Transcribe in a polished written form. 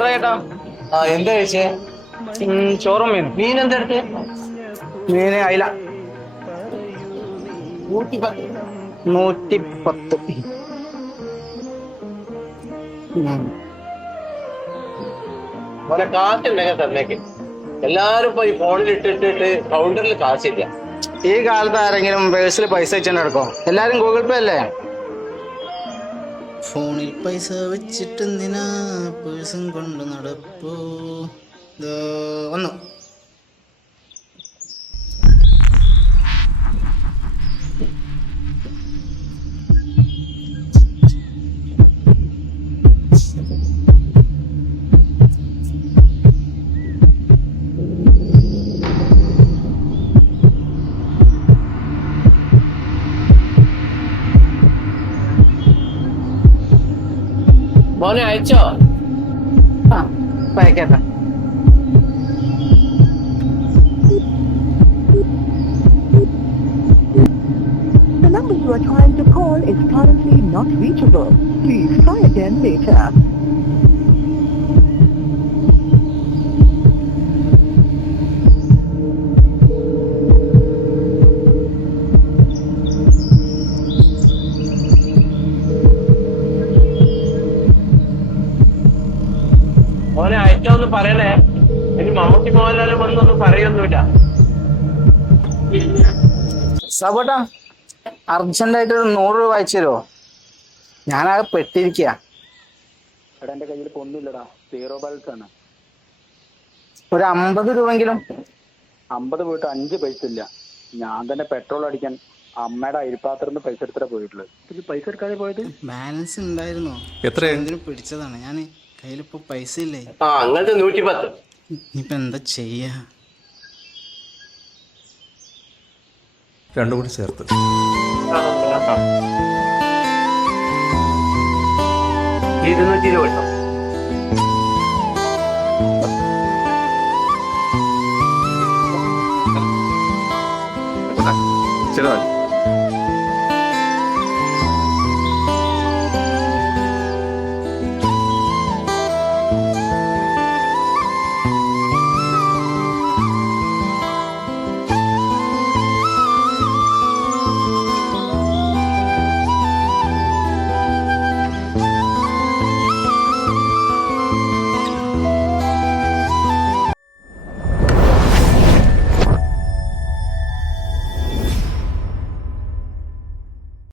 ചേട്ടാ എന്താ കഴിച്ചേ? ചോറും മീനും. മീൻ എന്താ എടുത്ത്? മീന് അയില 110. 110. മോനെ കാശുണ്ടെങ്കിൽ തന്നേക്ക്. എല്ലാരും ഇപ്പൊ ഈ ഫോണിൽ ഇട്ടിട്ട് കൗണ്ടറിൽ കാശില്ല. ഈ കാലത്ത് ആരെങ്കിലും പേഴ്സിൽ പൈസ വെച്ചിട്ട് നടക്കോ? എല്ലാരും ഗൂഗിൾ പേ അല്ലേ? ഫോണിൽ പൈസ വെച്ചിട്ട് എന്തിനാ പേഴ്സും കൊണ്ട് നടപ്പോ. വന്നു. മോനെ അയച്ചോ? അയക്കേട്ടാ. The number you are trying to call is currently not reachable. Please try again later. മോനെ അയച്ചോന്ന് പറയണേ. ഇനി മമ്മൂട്ടി മോഹൻലാലും വന്നൊന്നും പറയൊന്നുമില്ല. സബോട്ടാ, അർജന്റായിട്ട് 100 രൂപ അയച്ചു തരുമോ? ഞാനാകെ പെട്ടിരിക്കുക. എടാ എന്റെ കയ്യിൽ ഒന്നുമില്ലടാ, 0 ബാലൻസ് ആണ്. ഒരു 50 രൂപെങ്കിലും. 50 പോയിട്ട് 5 പൈസ ഇല്ല. ഞാൻ തന്നെ പെട്രോൾ അടിക്കാൻ അമ്മയുടെ അരിപ്പാത്രന്ന് പൈസ എടുത്തിട്ട് പോയിട്ടുള്ളത്. പൈസ എടുക്കാതെ പോയത്? ബാലൻസ് ഉണ്ടായിരുന്നോ? എത്ര? എന്തിനു പിടിച്ചതാണ്. ഞാൻ കയ്യിലിപ്പോ പൈസ ഇല്ലേ. അങ്ങനത്തെ 110. ഇനിയിപ്പോ എന്താ ചെയ്യാ? 2 കൂടി ചേർത്ത്. 220 കേട്ടോ. ശരി.